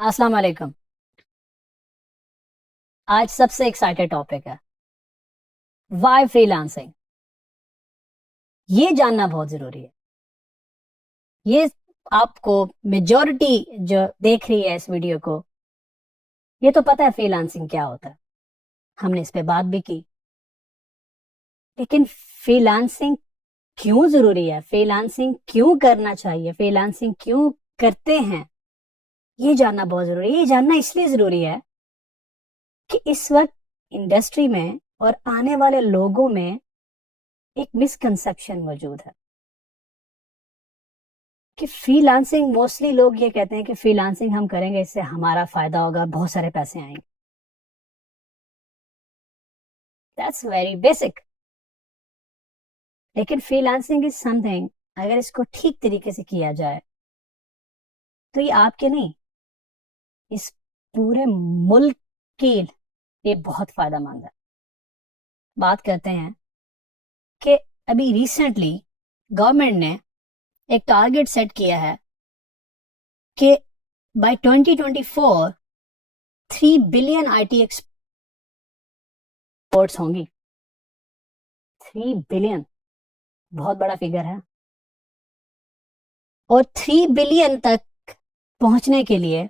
अस्सलाम वालेकुम। आज सबसे एक्साइटेड टॉपिक है वाई फ्रीलांसिंग। ये जानना बहुत जरूरी है। ये आपको मेजॉरिटी जो देख रही है इस वीडियो को, ये तो पता है फ्रीलांसिंग क्या होता है। हमने इस पे बात भी की, लेकिन फ्रीलांसिंग क्यों जरूरी है, फ्रीलांसिंग क्यों करना चाहिए, फ्रीलांसिंग क्यों करते हैं, ये जानना बहुत जरूरी है। ये जानना इसलिए जरूरी है कि इस वक्त इंडस्ट्री में और आने वाले लोगों में एक मिसकंसेप्शन मौजूद है कि फ्रीलांसिंग, मोस्टली लोग ये कहते हैं कि फ्रीलांसिंग हम करेंगे इससे हमारा फायदा होगा, बहुत सारे पैसे आएंगे। That's very basic. लेकिन फ्रीलांसिंग इज समथिंग, अगर इसको ठीक तरीके से किया जाए तो ये आपके नहीं, इस पूरे मुल्क की ये बहुत फायदेमंद है। बात करते हैं कि अभी रिसेंटली गवर्नमेंट ने एक टारगेट सेट किया है कि बाय 2024 3 बिलियन आईटी एक्सपोर्ट्स होंगी। 3 बिलियन बहुत बड़ा फिगर है, और 3 बिलियन तक पहुंचने के लिए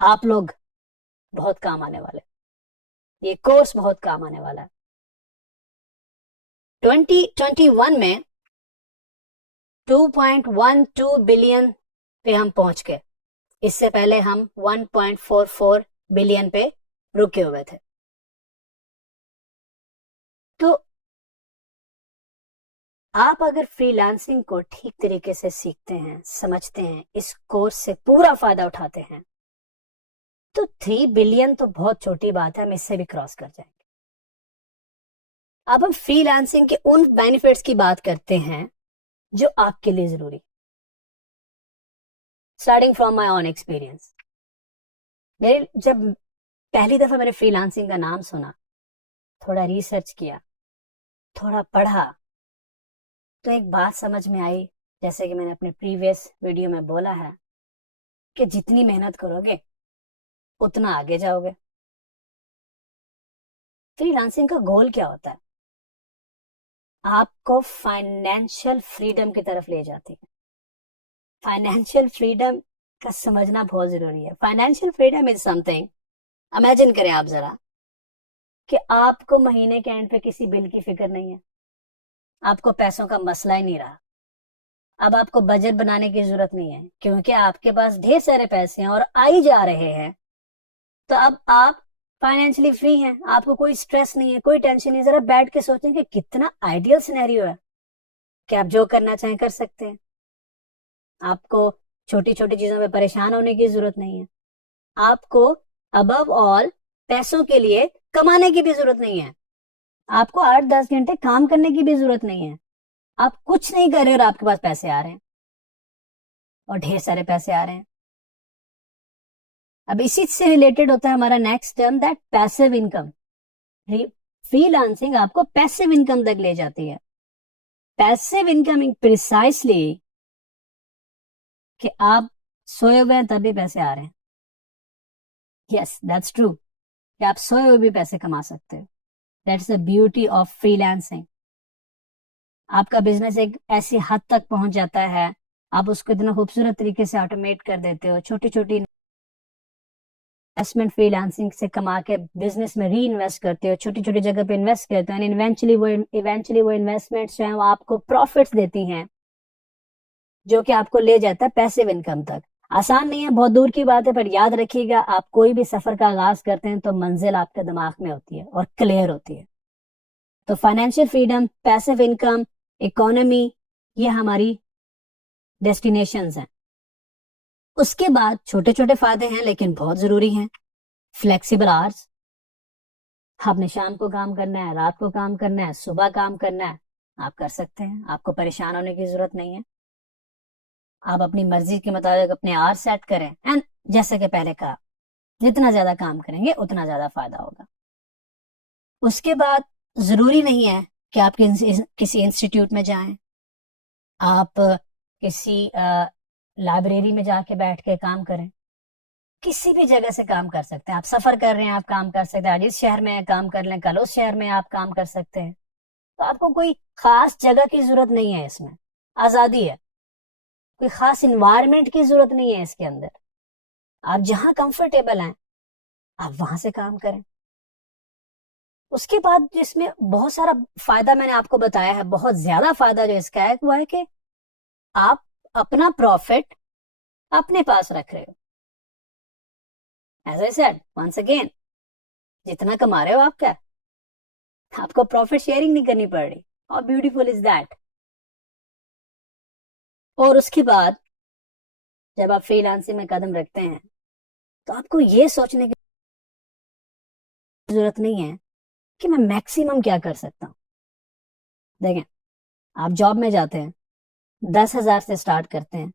आप लोग बहुत काम आने वाले, ये कोर्स बहुत काम आने वाला है। 2021 में 2.12 बिलियन पे हम पहुंच गए। इससे पहले हम 1.44 बिलियन पे रुके हुए थे। तो आप अगर फ्रीलांसिंग को ठीक तरीके से सीखते हैं, समझते हैं, इस कोर्स से पूरा फायदा उठाते हैं, तो 3 बिलियन तो बहुत छोटी बात है, हम इससे भी क्रॉस कर जाएंगे। अब हम फ्रीलांसिंग के उन बेनिफिट्स की बात करते हैं जो आपके लिए जरूरी। Starting from my own experience, मेरे जब पहली दफा मैंने फ्रीलांसिंग का नाम सुना, थोड़ा रिसर्च किया, थोड़ा पढ़ा, तो एक बात समझ में आई, जैसे कि मैंने अपने प्रीवियस वीडियो में बोला है कि जितनी मेहनत करोगे उतना आगे जाओगे। फ्रीलांसिंग का गोल क्या होता है? आपको फाइनेंशियल फ्रीडम की तरफ ले जाती है। फाइनेंशियल फ्रीडम का समझना बहुत जरूरी है। Financial freedom is something, imagine करें आप जरा कि आपको महीने के एंड पे किसी बिल की फिक्र नहीं है, आपको पैसों का मसला ही नहीं रहा। अब आपको बजट बनाने की जरूरत नहीं है, क्योंकि आपके पास ढेर सारे पैसे हैं और आ ही जा रहे हैं। तो अब आप फाइनेंशियली फ्री हैं, आपको कोई स्ट्रेस नहीं है, कोई टेंशन नहीं। जरा बैठ के सोचें कि कितना आइडियल सिनेरियो है कि आप जो करना चाहें कर सकते हैं। आपको छोटी छोटी चीजों में परेशान होने की जरूरत नहीं है। आपको अबव ऑल पैसों के लिए कमाने की भी जरूरत नहीं है। आपको 8-10 घंटे काम करने की भी जरूरत नहीं है। आप कुछ नहीं कर रहे और आपके पास पैसे आ रहे हैं, और ढेर सारे पैसे आ रहे हैं। अब इसी से रिलेटेड होता है हमारा next term, that passive income. Freelancing आपको पैसिव इनकम तक ले जाती है। पैसिव इनकम प्रिसाइसली कि आप सोए हुए हैं तभी पैसे आ रहे हैं। यस, दैट्स ट्रू कि आप सोए हुए भी पैसे कमा सकते हो। That's the beauty of freelancing. आपका बिजनेस एक ऐसी हद तक पहुंच जाता है, आप उसको इतना खूबसूरत तरीके से ऑटोमेट कर देते हो। छोटी छोटी इन्वेस्टमेंट फ्रीलांसिंग से कमा के बिजनेस में री इन्वेस्ट करते हो, छोटी छोटी जगह पे इन्वेस्ट करते हो, एंड इवेंचुअली वो इन्वेस्टमेंट्स जो है वो आपको प्रॉफिट्स देती हैं, जो कि आपको ले जाता है पैसिव इनकम तक। आसान नहीं है, बहुत दूर की बात है, पर याद रखिएगा, आप कोई भी सफर का आगाज करते हैं तो मंजिल आपके दिमाग में होती है और क्लियर होती है। तो financial freedom, passive income, economy, ये हमारी डेस्टिनेशंस हैं। उसके बाद छोटे छोटे फायदे हैं लेकिन बहुत जरूरी हैं। फ्लेक्सिबल आवर्स, आपने शाम को काम करना है, रात को काम करना है, सुबह काम करना है, आप कर सकते हैं। आपको परेशान होने की जरूरत नहीं है। आप अपनी मर्जी के मुताबिक अपने आवर सेट करें, एंड जैसे कि पहले कहा, जितना ज्यादा काम करेंगे उतना ज्यादा फायदा होगा। उसके बाद जरूरी नहीं है कि आप किसी इंस्टीट्यूट में जाएं, आप किसी लाइब्रेरी में जाके बैठ के काम करें। किसी भी जगह से काम कर सकते हैं। आप सफर कर रहे हैं, आप काम कर सकते हैं। आज इस शहर में काम कर लें, कल उस शहर में आप काम कर सकते हैं। तो आपको कोई खास जगह की जरूरत नहीं है इसमें। आजादी है। कोई खास इन्वायरमेंट की जरूरत नहीं है इसके अंदर। आप जहां कंफर्टेबल हैं आप वहां से काम करें। उसके बाद जिसमें बहुत सारा फायदा मैंने आपको बताया है, बहुत ज्यादा फायदा जो इसका है वो है कि आप अपना प्रॉफिट अपने पास रख रहे हो। As I said once again, जितना कमा रहे हो आप क्या, आपको प्रॉफिट शेयरिंग नहीं करनी पड़ रही। How beautiful is that. और उसके बाद जब आप फ्रीलांसिंग में कदम रखते हैं तो आपको ये सोचने की जरूरत नहीं है कि मैं मैक्सिमम क्या कर सकता हूँ। देखें, आप जॉब में जाते हैं, 10,000 से स्टार्ट करते हैं,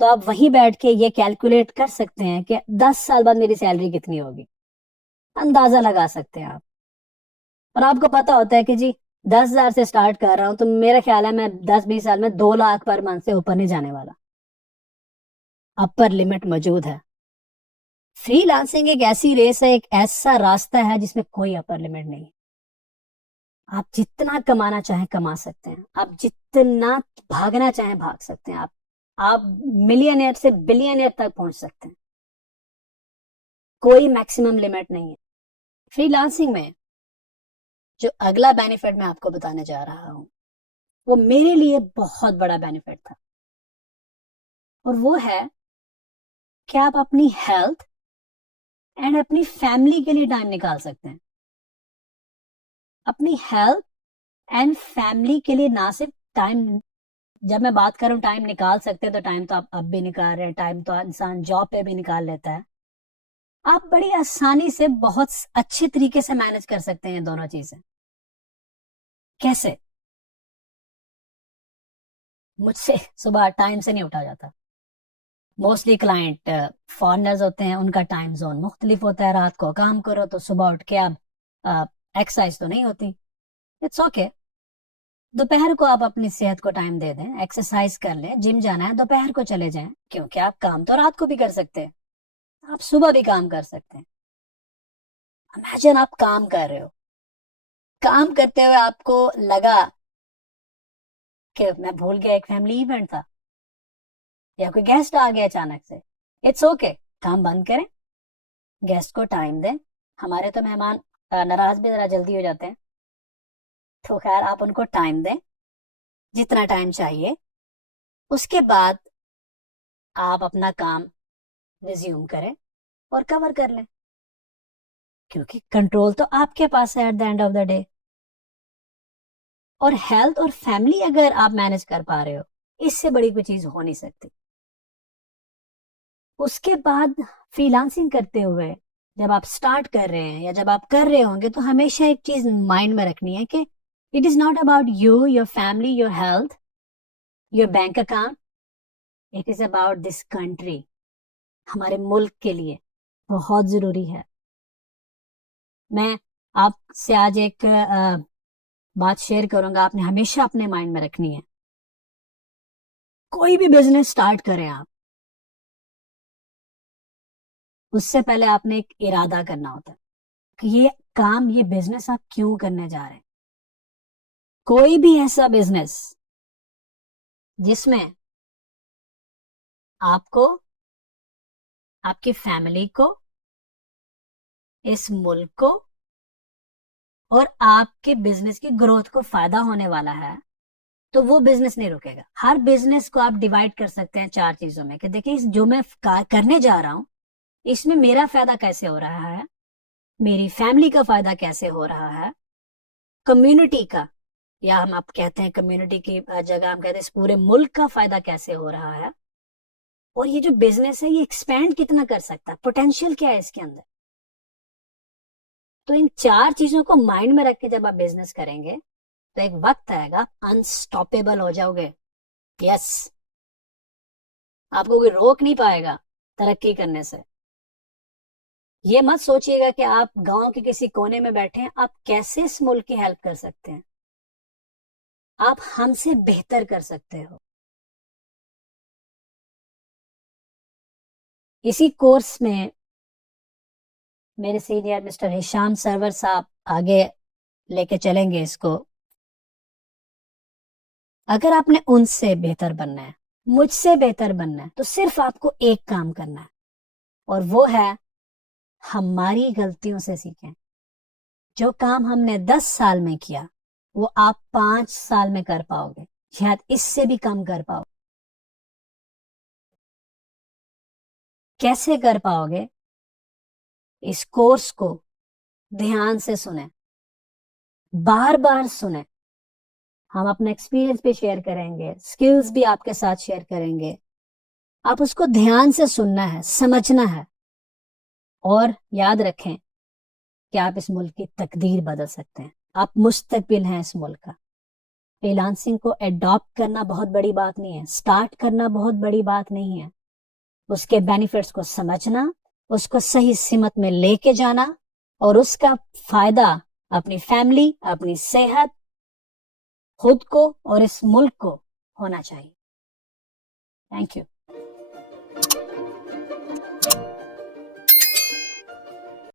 तो आप वहीं बैठ के ये कैलकुलेट कर सकते हैं कि 10 साल बाद मेरी सैलरी कितनी होगी। अंदाजा लगा सकते हैं आप। और आपको पता होता है कि जी 10,000 से स्टार्ट कर रहा हूं तो मेरा ख्याल है मैं 10-20 साल में 2 लाख पर मंथ से ऊपर नहीं जाने वाला। अपर लिमिट मौजूद है। फ्रीलांसिंग एक ऐसी रेस है, एक ऐसा रास्ता है जिसमें कोई अपर लिमिट नहीं। आप जितना कमाना चाहें कमा सकते हैं, आप जितना भागना चाहें भाग सकते हैं। आप मिलियनेयर से बिलियनेयर तक पहुंच सकते हैं। कोई मैक्सिमम लिमिट नहीं है फ्रीलांसिंग में। जो अगला बेनिफिट मैं आपको बताने जा रहा हूं वो मेरे लिए बहुत बड़ा बेनिफिट था, और वो है कि आप अपनी हेल्थ एंड अपनी फैमिली के लिए टाइम निकाल सकते हैं। अपनी हेल्थ एंड फैमिली के लिए ना सिर्फ टाइम, जब मैं बात करूं टाइम निकाल सकते हैं तो टाइम तो आप अब भी निकाल रहे हैं, टाइम तो इंसान जॉब पे भी निकाल लेता है। आप बड़ी आसानी से बहुत अच्छे तरीके से मैनेज कर सकते हैं दोनों चीजें। कैसे? मुझसे सुबह टाइम से नहीं उठा जाता। मोस्टली क्लाइंट फॉरेनर्स होते हैं, उनका टाइम जोन मुख्तलिफ होता है। रात को काम करो तो सुबह उठ के आप एक्सरसाइज तो नहीं होती। It's okay. दोपहर को आप अपनी सेहत को टाइम दे दें, एक्सरसाइज कर लें। जिम जाना है दोपहर को चले जाएं, क्योंकि आप काम तो रात को भी कर सकते हैं, आप सुबह भी काम कर सकते हैं। इमेजिन आप काम कर रहे हो, काम करते हुए आपको लगा कि मैं भूल गया एक फैमिली इवेंट था, या कोई गेस्ट आ गया अचानक से। इट्स ओके, काम बंद करें, गेस्ट को टाइम दें। हमारे तो मेहमान नाराज भी जरा जल्दी हो जाते हैं, तो खैर आप उनको टाइम दें जितना टाइम चाहिए। उसके बाद आप अपना काम रिज्यूम करें और कवर कर लें, क्योंकि कंट्रोल तो आपके पास है at the end of the day. और हेल्थ और फैमिली अगर आप मैनेज कर पा रहे हो, इससे बड़ी कोई चीज हो नहीं सकती। उसके बाद फ्रीलांसिंग करते हुए जब आप स्टार्ट कर रहे हैं या जब आप कर रहे होंगे, तो हमेशा एक चीज माइंड में रखनी है कि it is not about you, your family, your health, your bank account. It is about this country. हमारे मुल्क के लिए बहुत जरूरी है। मैं आपसे आज एक बात शेयर करूंगा, आपने हमेशा अपने माइंड में रखनी है। कोई भी बिजनेस स्टार्ट करें आप, उससे पहले आपने एक इरादा करना होता है कि ये काम, ये बिजनेस आप क्यों करने जा रहे हैं। कोई भी ऐसा बिजनेस जिसमें आपको, आपकी फैमिली को, इस मुल्क को और आपके बिजनेस की ग्रोथ को फायदा होने वाला है, तो वो बिजनेस नहीं रुकेगा। हर बिजनेस को आप डिवाइड कर सकते हैं 4 चीजों में कि देखिए जो मैं करने जा रहा हूं इसमें मेरा फायदा कैसे हो रहा है, मेरी फैमिली का फायदा कैसे हो रहा है, कम्युनिटी का, या हम आप कहते हैं कम्युनिटी की जगह हम कहते हैं इस पूरे मुल्क का फायदा कैसे हो रहा है, और ये जो बिजनेस है ये एक्सपैंड कितना कर सकता है, पोटेंशियल क्या है इसके अंदर। तो इन 4 चीजों को माइंड में रख के जब आप बिजनेस करेंगे तो एक वक्त आएगा अनस्टॉपेबल हो जाओगे। यस, आपको कोई रोक नहीं पाएगा तरक्की करने से। ये मत सोचिएगा कि आप गांव के किसी कोने में बैठे हैं, आप कैसे इस मुल्क की हेल्प कर सकते हैं। आप हमसे बेहतर कर सकते हो। इसी कोर्स में मेरे सीनियर मिस्टर हिशाम सरवर साहब आगे लेके चलेंगे इसको। अगर आपने उनसे बेहतर बनना है, मुझसे बेहतर बनना है, तो सिर्फ आपको एक काम करना है, और वो है हमारी गलतियों से सीखें। जो काम हमने 10 साल में किया वो आप 5 साल में कर पाओगे, शायद इससे भी कम कर पाओगे। कैसे कर पाओगे? इस कोर्स को ध्यान से सुने, बार बार सुने। हम अपना एक्सपीरियंस भी शेयर करेंगे, स्किल्स भी आपके साथ शेयर करेंगे। आप उसको ध्यान से सुनना है, समझना है, और याद रखें कि आप इस मुल्क की तकदीर बदल सकते हैं। आप मुस्तकबिल हैं इस मुल्क का। फ्रीलांसिंग को एडॉप्ट करना बहुत बड़ी बात नहीं है, स्टार्ट करना बहुत बड़ी बात नहीं है। उसके बेनिफिट्स को समझना, उसको सही सिमत में लेके जाना, और उसका फायदा अपनी फैमिली, अपनी सेहत, खुद को और इस मुल्क को होना चाहिए। Thank you.